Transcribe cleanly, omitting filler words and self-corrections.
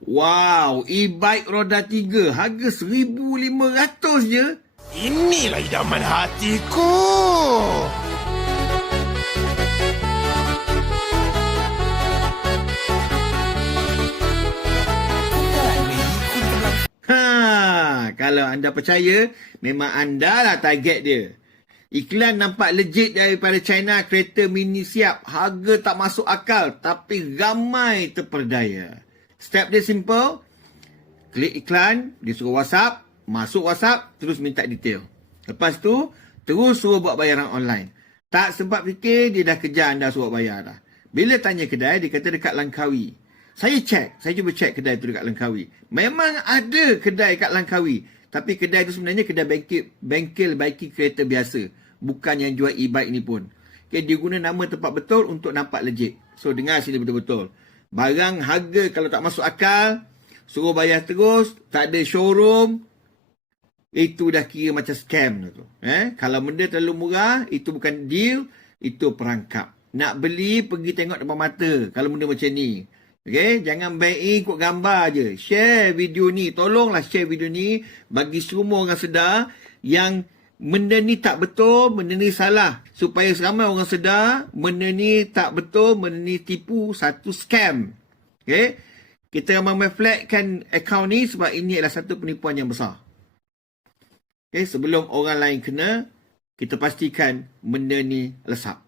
Wow, e-bike roda 3 harga 1,500 je. Inilah idaman hatiku. Kalau anda percaya, memang anda lah target dia. Iklan nampak legit daripada China, kereta mini siap. Harga tak masuk akal, tapi ramai terperdaya. Step dia simple. Klik iklan, dia suruh WhatsApp, masuk WhatsApp, terus minta detail. Lepas tu, terus suruh buat bayaran online. Tak sempat fikir, dia dah kejar anda suruh bayar dah. Bila tanya kedai, dia kata dekat Langkawi. Saya cuba cek kedai tu dekat Langkawi. Memang ada kedai kat Langkawi. Tapi kedai tu sebenarnya kedai bengkel baiki kereta biasa. Bukan yang jual e-bike ni pun. Okay, dia guna nama tempat betul untuk nampak legit. So, dengar sini betul-betul. Barang harga kalau tak masuk akal, suruh bayar terus, tak ada showroom, itu dah kira macam scam tu. Kalau benda terlalu murah, itu bukan deal, itu perangkap. Nak beli, pergi tengok depan mata kalau benda macam ni. Okay, jangan buy ikut gambar je. Share video ni, tolonglah share video ni bagi semua orang sedar yang benda ni tak betul, benda ni salah. Supaya seramai orang sedar, benda ni tak betul, benda ni tipu, satu scam. Okay, kita memflagkan akaun ni sebab ini adalah satu penipuan yang besar. Okay, sebelum orang lain kena, kita pastikan benda ni lesap.